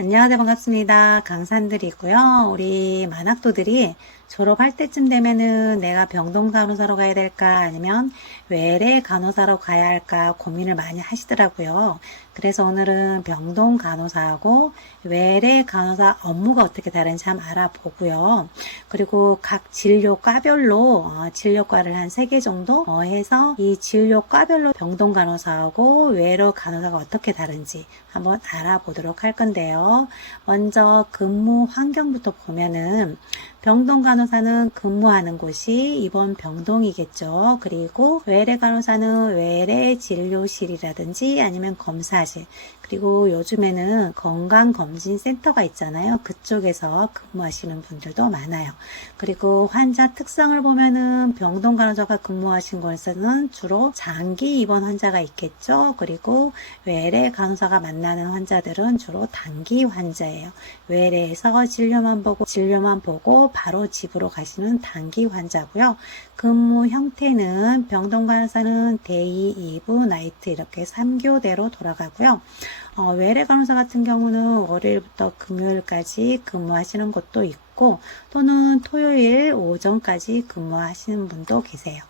안녕하세요. 반갑습니다. 강산들이고요. 우리 만학도들이 졸업할 때쯤 되면은 내가 병동 간호사로 가야 될까 아니면 외래 간호사로 가야 할까 고민을 많이 하시더라고요. 그래서 오늘은 병동 간호사하고 외래 간호사 업무가 어떻게 다른지 한번 알아보고요. 그리고 각 진료과별로 진료과를 한 3개 정도 해서 이 진료과별로 병동 간호사하고 외래 간호사가 어떻게 다른지 한번 알아보도록 할 건데요. 먼저 근무 환경부터 보면은 병동 간호사는 근무하는 곳이 입원 병동이겠죠. 그리고 외래 간호사는 외래 진료실이라든지 아니면 검사실, 그리고 요즘에는 건강검진센터가 있잖아요. 그쪽에서 근무하시는 분들도 많아요. 그리고 환자 특성을 보면은 병동 간호사가 근무하신 곳에서는 주로 장기 입원 환자가 있겠죠. 그리고 외래 간호사가 만나는 환자들은 주로 단기 환자예요. 외래에서 진료만 보고 바로 집으로 가시는 단기 환자고요. 근무 형태는 병동 간호사는 데이, 이브, 나이트 이렇게 3교대로 돌아가고요. 외래 간호사 같은 경우는 월요일부터 금요일까지 근무하시는 곳도 있고 또는 토요일 오전까지 근무하시는 분도 계세요.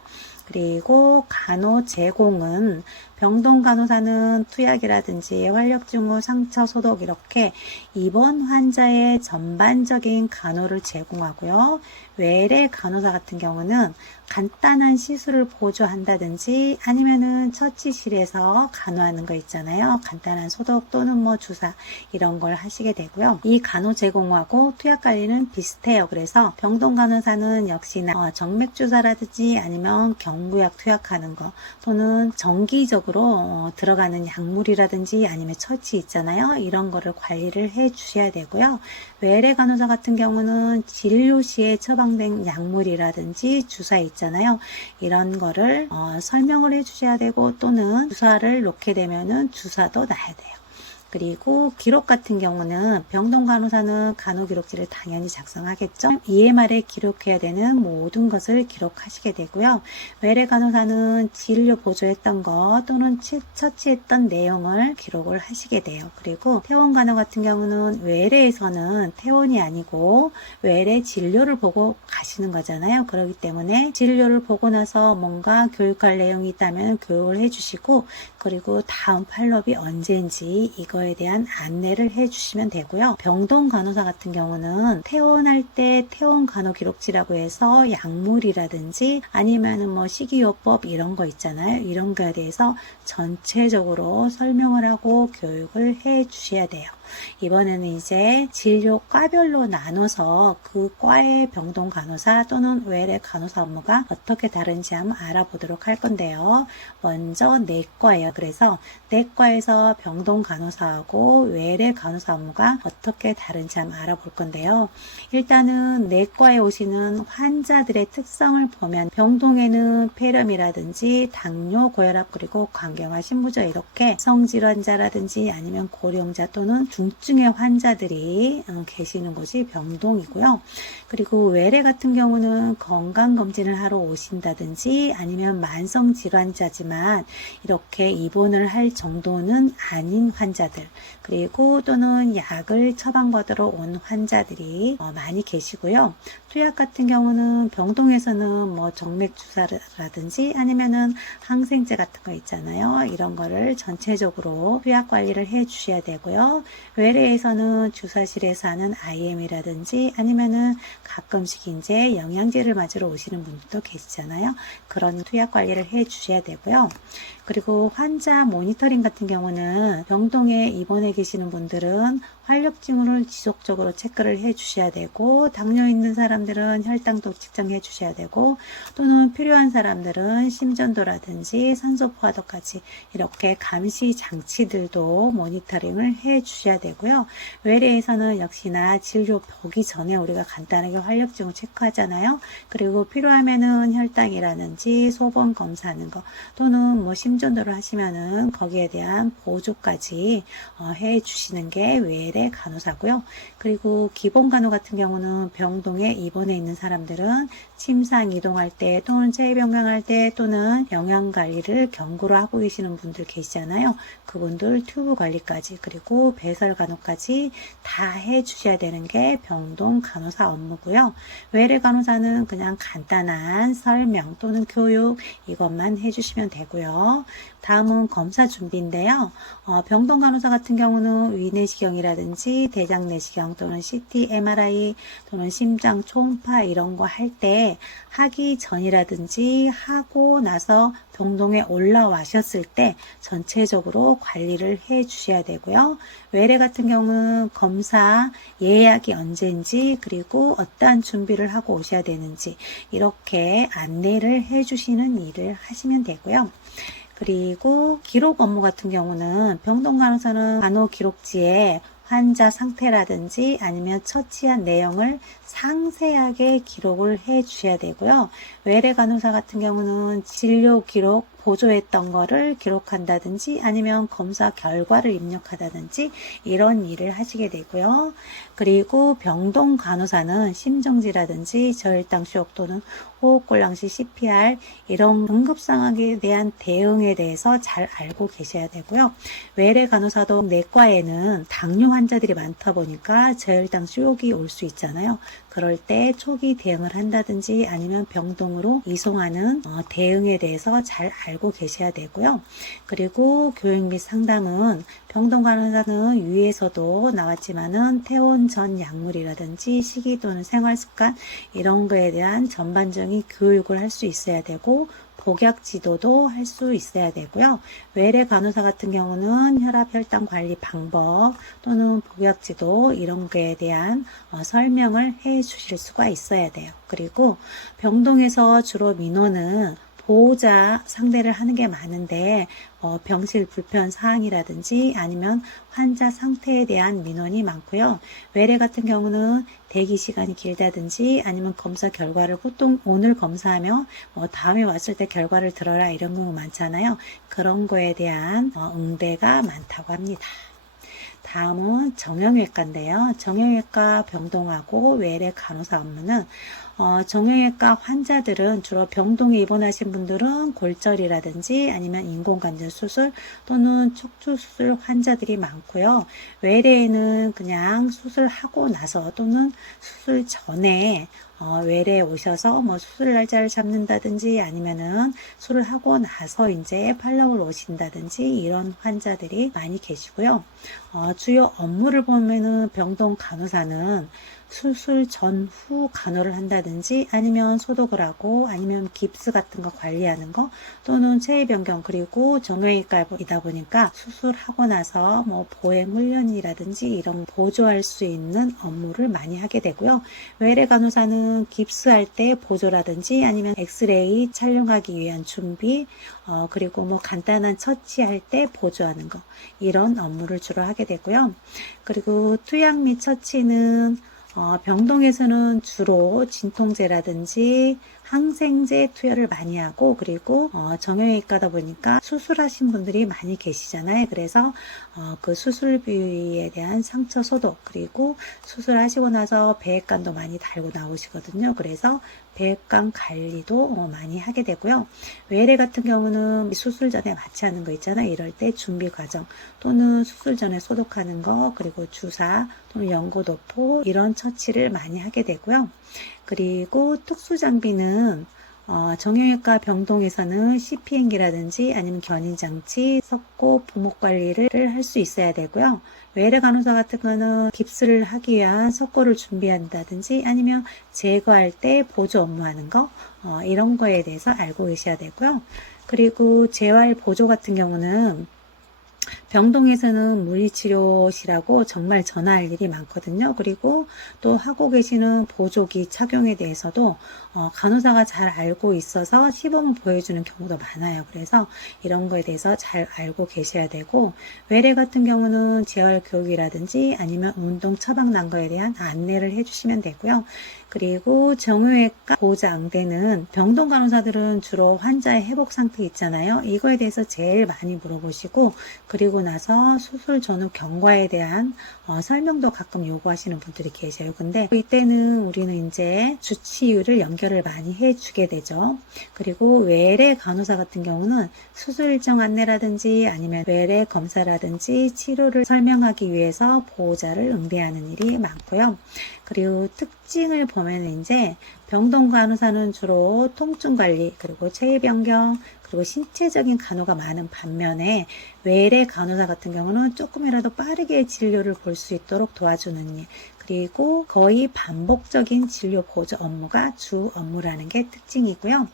그리고 간호 제공은 병동 간호사는 투약이라든지 활력증후 상처 소독 이렇게 입원 환자의 전반적인 간호를 제공하고요. 외래 간호사 같은 경우는 간단한 시술을 보조한다든지 아니면은 처치실에서 간호하는 거 있잖아요. 간단한 소독 또는 뭐 주사 이런 걸 하시게 되고요. 이 간호 제공하고 투약 관리는 비슷해요. 그래서 병동 간호사는 역시나 정맥 주사라든지 아니면 경구약 투약하는 거 또는 정기적으로 들어가는 약물이라든지 아니면 처치 있잖아요. 이런 거를 관리를 해 주셔야 되고요. 외래 간호사 같은 경우는 진료 시에 처방된 약물이라든지 주사 있잖아요. 이런 거를 설명을 해 주셔야 되고 또는 주사를 놓게 되면은 주사도 놔야 돼요. 그리고 기록 같은 경우는 병동 간호사는 간호기록지를 당연히 작성하겠죠. EMR에 기록해야 되는 모든 것을 기록하시게 되고요. 외래 간호사는 진료 보조했던 것 또는 처치했던 내용을 기록을 하시게 돼요. 그리고 퇴원 간호 같은 경우는 외래에서는 퇴원이 아니고 외래 진료를 보고 가시는 거잖아요. 그렇기 때문에 진료를 보고 나서 뭔가 교육할 내용이 있다면 교육을 해주시고 그리고 다음 팔로업이 언제인지 이거에 대한 안내를 해주시면 되고요. 병동 간호사 같은 경우는 퇴원할 때 퇴원 간호 기록지라고 해서 약물이라든지 아니면은 뭐 식이요법 이런 거 있잖아요. 이런 거에 대해서 전체적으로 설명을 하고 교육을 해 주셔야 돼요. 이번에는 이제 진료과별로 나눠서 그 과의 병동 간호사 또는 외래 간호사 업무가 어떻게 다른지 한번 알아보도록 할 건데요. 먼저 내과예요. 그래서 내과에서 병동 간호사하고 외래 간호사 업무가 어떻게 다른지 한번 알아볼 건데요. 일단은 내과에 오시는 환자들의 특성을 보면 병동에는 폐렴이라든지 당뇨, 고혈압 그리고 광경화 신부전 이렇게 성질환자라든지 아니면 고령자 또는 중증의 환자들이 계시는 곳이 병동이고요. 그리고 외래 같은 경우는 건강검진을 하러 오신다든지 아니면 만성질환자지만 이렇게 입원을 할 정도는 아닌 환자들 그리고 또는 약을 처방받으러 온 환자들이 많이 계시고요. 투약 같은 경우는 병동에서는 뭐 정맥 주사라든지 아니면은 항생제 같은 거 있잖아요. 이런 거를 전체적으로 투약 관리를 해 주셔야 되고요. 외래에서는 주사실에서 하는 IM이라든지 아니면은 가끔씩 이제 영양제를 맞으러 오시는 분들도 계시잖아요. 그런 투약 관리를 해 주셔야 되고요. 그리고 환자 모니터링 같은 경우는 병동에 입원해 계시는 분들은 활력증후를 지속적으로 체크를 해 주셔야 되고 당뇨 있는 사람들은 혈당도 측정해 주셔야 되고 또는 필요한 사람들은 심전도라든지 산소 포화도까지 이렇게 감시 장치들도 모니터링을 해 주셔야 되고요. 외래에서는 역시나 진료 보기 전에 우리가 간단하게 활력증을 체크하잖아요. 그리고 필요하면은 혈당이라든지 소변 검사하는 거 또는 뭐 심장 생존도를 하시면은 거기에 대한 보조까지 해 주시는 게 외래 간호사고요. 그리고 기본 간호 같은 경우는 병동에 입원해 있는 사람들은 침상 이동할 때 또는 재변경할 때 또는 영양 관리를 경구로 하고 계시는 분들 계시잖아요. 그분들 튜브 관리까지 그리고 배설 간호까지 다 해 주셔야 되는 게 병동 간호사 업무고요. 외래 간호사는 그냥 간단한 설명 또는 교육 이것만 해주시면 되고요. 다음은 검사 준비인데요. 병동 간호사 같은 경우는 위내시경이라든지 대장내시경 또는 CT, MRI 또는 심장 초음파 이런 거 할 때 하기 전이라든지 하고 나서 병동에 올라와셨을 때 전체적으로 관리를 해 주셔야 되고요. 외래 같은 경우는 검사 예약이 언제인지 그리고 어떠한 준비를 하고 오셔야 되는지 이렇게 안내를 해 주시는 일을 하시면 되고요. 그리고 기록 업무 같은 경우는 병동 간호사는 간호 기록지에 환자 상태라든지 아니면 처치한 내용을 상세하게 기록을 해 주셔야 되고요. 외래 간호사 같은 경우는 진료 기록 보조했던 거를 기록한다든지 아니면 검사 결과를 입력하다든지 이런 일을 하시게 되고요. 그리고 병동 간호사는 심정지라든지 저혈당 쇼크 또는 호흡곤란 시 CPR 이런 응급 상황에 대한 대응에 대해서 잘 알고 계셔야 되고요. 외래 간호사도 내과에는 당뇨 환자들이 많다 보니까 저혈당 쇼크가 올 수 있잖아요. 그럴 때 초기 대응을 한다든지 아니면 병동으로 이송하는 대응에 대해서 잘 알고 계셔야 되고요. 그리고 교육 및 상담은 병동 간호사는 위에서도 나왔지만은 퇴원 전 약물이라든지 식이 또는 생활 습관 이런 거에 대한 전반적인 교육을 할 수 있어야 되고 복약 지도도 할 수 있어야 되고요. 외래 간호사 같은 경우는 혈압 혈당 관리 방법 또는 복약 지도 이런 거에 대한 설명을 해 주실 수가 있어야 돼요. 그리고 병동에서 주로 민원은 보호자 상대를 하는 게 많은데 병실 불편 사항이라든지 아니면 환자 상태에 대한 민원이 많고요. 외래 같은 경우는 대기 시간이 길다든지 아니면 검사 결과를 보통 오늘 검사하면 다음에 왔을 때 결과를 들어라 이런 경우 많잖아요. 그런 거에 대한 응대가 많다고 합니다. 다음은 정형외과인데요. 정형외과 병동하고 외래 간호사 업무는 정형외과 환자들은 주로 병동에 입원하신 분들은 골절이라든지 아니면 인공관절 수술 또는 척추 수술 환자들이 많고요. 외래에는 그냥 수술하고 나서 또는 수술 전에 외래에 오셔서 수술 날짜를 잡는다든지 아니면은 수술을 하고 나서 이제 팔로우를 오신다든지 이런 환자들이 많이 계시고요. 주요 업무를 보면은 병동 간호사는 수술 전후 간호를 한다든지 아니면 소독을 하고 아니면 깁스 같은 거 관리하는 거 또는 체위 변경 그리고 정형외과이다 보니까 수술하고 나서 보행 훈련이라든지 이런 보조할 수 있는 업무를 많이 하게 되고요. 외래 간호사는 깁스할 때 보조라든지 아니면 엑스레이 촬영하기 위한 준비 그리고 간단한 처치할 때 보조하는 거 이런 업무를 주로 하게 되고요. 그리고 투약 및 처치는 병동에서는 주로 진통제라든지 항생제 투여를 많이 하고 그리고 정형외과다 보니까 수술하신 분들이 많이 계시잖아요. 그래서 그 수술 부위에 대한 상처 소독 그리고 수술하시고 나서 배액관도 많이 달고 나오시거든요. 그래서 배액관 관리도 많이 하게 되고요. 외래 같은 경우는 수술 전에 마취하는 거 있잖아요. 이럴 때 준비 과정 또는 수술 전에 소독하는 거 그리고 주사 또는 연고도포 이런 처치를 많이 하게 되고요. 그리고 특수장비는 정형외과 병동에서는 CPN기라든지 아니면 견인장치, 석고, 부목 관리를 할 수 있어야 되고요. 외래 간호사 같은 거는 깁스를 하기 위한 석고를 준비한다든지 아니면 제거할 때 보조 업무하는 거 이런 거에 대해서 알고 계셔야 되고요. 그리고 재활 보조 같은 경우는 병동에서는 물리치료실하고 정말 전화할 일이 많거든요. 그리고 또 하고 계시는 보조기 착용에 대해서도 간호사가 잘 알고 있어서 시범을 보여주는 경우도 많아요. 그래서 이런 거에 대해서 잘 알고 계셔야 되고, 외래 같은 경우는 재활 교육이라든지 아니면 운동 처방 난 거에 대한 안내를 해주시면 되고요. 그리고 정형외과 보호자 응대는 병동 간호사들은 주로 환자의 회복 상태 있잖아요. 이거에 대해서 제일 많이 물어보시고, 그리고 나서 수술 전후 경과에 대한 설명도 가끔 요구하시는 분들이 계세요. 근데 이때는 우리는 이제 주치의를 연결을 많이 해주게 되죠. 그리고 외래 간호사 같은 경우는 수술 일정 안내라든지 아니면 외래 검사라든지 치료를 설명하기 위해서 보호자를 응대하는 일이 많고요. 그리고 특징을 보면 이제 병동 간호사는 주로 통증 관리, 그리고 체위 변경, 그리고 신체적인 간호가 많은 반면에 외래 간호사 같은 경우는 조금이라도 빠르게 진료를 볼 수 있도록 도와주는 일, 그리고 거의 반복적인 진료 보조 업무가 주 업무라는 게 특징이고요.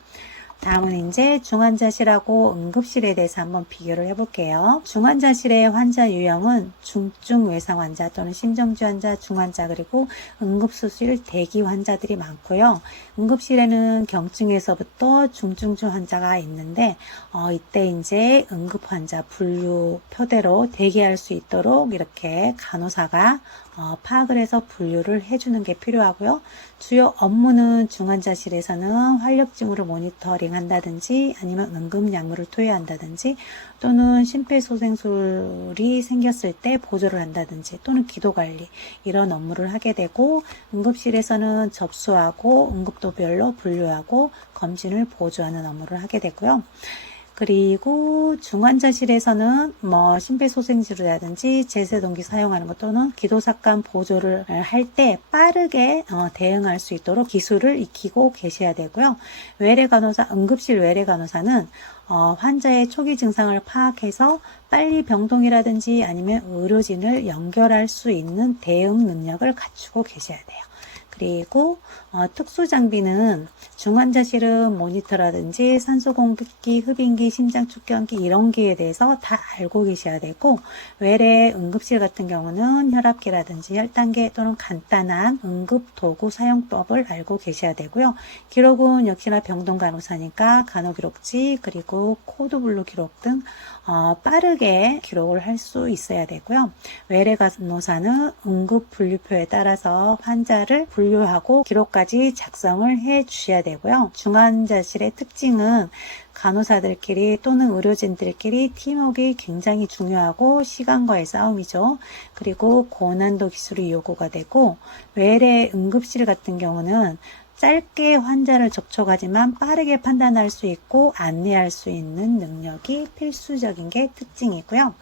다음은 이제 중환자실하고 응급실에 대해서 한번 비교를 해볼게요. 중환자실의 환자 유형은 중증 외상 환자 또는 심정지 환자, 중환자, 그리고 응급수술 대기 환자들이 많고요. 응급실에는 경증에서부터 중증주 환자가 있는데 이때 이제 응급 환자 분류 표대로 대기할 수 있도록 이렇게 간호사가 파악을 해서 분류를 해주는 게 필요하고요. 주요 업무는 중환자실에서는 활력증후를 모니터링 한다든지 아니면 응급약물을 투여한다든지 또는 심폐소생술이 생겼을 때 보조를 한다든지 또는 기도관리, 이런 업무를 하게 되고, 응급실에서는 접수하고 응급도별로 분류하고 검진을 보조하는 업무를 하게 되고요. 그리고 중환자실에서는 심폐소생술이라든지 제세동기 사용하는 것 또는 기도삭감 보조를 할 때 빠르게 대응할 수 있도록 기술을 익히고 계셔야 되고요. 외래간호사, 응급실 외래간호사는 환자의 초기 증상을 파악해서 빨리 병동이라든지 아니면 의료진을 연결할 수 있는 대응 능력을 갖추고 계셔야 돼요. 그리고 특수장비는 중환자실은 모니터라든지 산소공급기, 흡인기, 심장축전기 이런 기에 대해서 다 알고 계셔야 되고, 외래 응급실 같은 경우는 혈압기라든지 혈당계 또는 간단한 응급도구 사용법을 알고 계셔야 되고요. 기록은 역시나 병동 간호사니까 간호기록지 그리고 코드블루 기록 등 빠르게 기록을 할 수 있어야 되고요. 외래 간호사는 응급 분류표에 따라서 환자를 분류하고 기록까지 작성을 해 주셔야 되고요. 중환자실의 특징은 간호사들끼리 또는 의료진들끼리 팀워크가 굉장히 중요하고 시간과의 싸움이죠. 그리고 고난도 기술이 요구가 되고, 외래 응급실 같은 경우는 짧게 환자를 접촉하지만 빠르게 판단할 수 있고 안내할 수 있는 능력이 필수적인 게 특징이고요.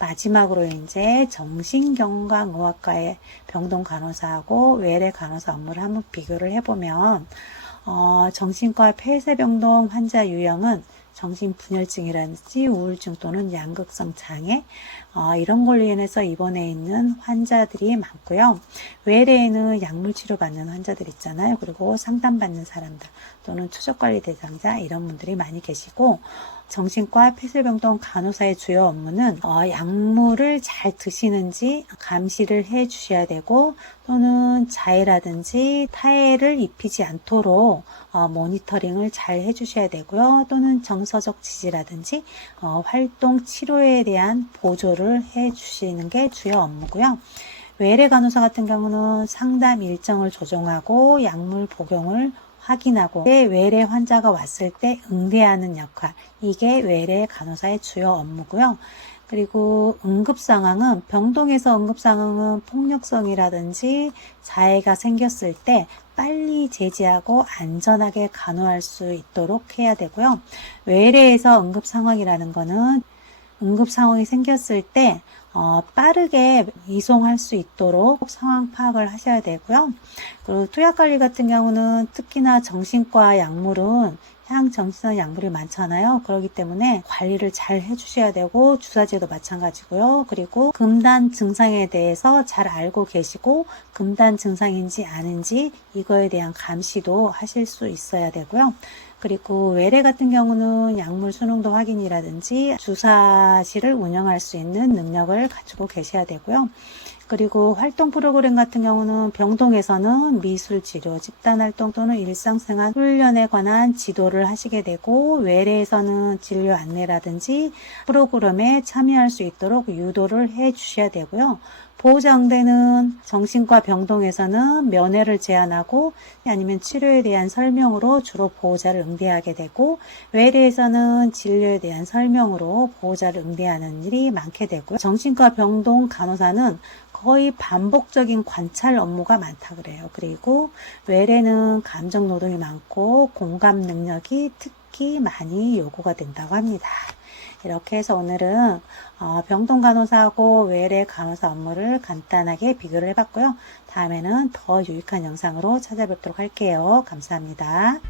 마지막으로 이제 정신건강의학과의 병동 간호사하고 외래 간호사 업무를 한번 비교를 해보면, 정신과 폐쇄병동 환자 유형은 정신분열증이라든지 우울증 또는 양극성 장애, 이런 걸로 인해서 입원해 있는 환자들이 많고요. 외래에는 약물 치료 받는 환자들 있잖아요. 그리고 상담받는 사람들 또는 추적관리 대상자, 이런 분들이 많이 계시고, 정신과 폐쇄병동 간호사의 주요 업무는 약물을 잘 드시는지 감시를 해 주셔야 되고, 또는 자해라든지 타해를 입히지 않도록 모니터링을 잘 해 주셔야 되고요. 또는 정서적 지지라든지 활동 치료에 대한 보조를 해 주시는 게 주요 업무고요. 외래 간호사 같은 경우는 상담 일정을 조정하고 약물 복용을 확인하고 외래 환자가 왔을 때 응대하는 역할, 이게 외래 간호사의 주요 업무고요. 그리고 응급상황은, 병동에서 응급상황은 폭력성이라든지 자해가 생겼을 때 빨리 제지하고 안전하게 간호할 수 있도록 해야 되고요. 외래에서 응급상황이라는 거는 응급상황이 생겼을 때 빠르게 이송할 수 있도록 상황 파악을 하셔야 되고요. 그리고 투약관리 같은 경우는 특히나 정신과 약물은 향정신성 약물이 많잖아요. 그렇기 때문에 관리를 잘 해주셔야 되고, 주사제도 마찬가지고요. 그리고 금단 증상에 대해서 잘 알고 계시고, 금단 증상인지 아닌지 이거에 대한 감시도 하실 수 있어야 되고요. 그리고 외래 같은 경우는 약물 수능도 확인이라든지 주사실을 운영할 수 있는 능력을 가지고 계셔야 되고요. 그리고 활동 프로그램 같은 경우는 병동에서는 미술치료, 집단활동 또는 일상생활 훈련에 관한 지도를 하시게 되고, 외래에서는 진료 안내라든지 프로그램에 참여할 수 있도록 유도를 해 주셔야 되고요. 보호자 응대는 정신과 병동에서는 면회를 제한하고 아니면 치료에 대한 설명으로 주로 보호자를 응대하게 되고, 외래에서는 진료에 대한 설명으로 보호자를 응대하는 일이 많게 되고요. 정신과 병동 간호사는 거의 반복적인 관찰 업무가 많다 그래요. 그리고 외래는 감정 노동이 많고 공감 능력이 특히 많이 요구가 된다고 합니다. 이렇게 해서 오늘은 병동 간호사하고 외래 간호사 업무를 간단하게 비교를 해봤고요. 다음에는 더 유익한 영상으로 찾아뵙도록 할게요. 감사합니다.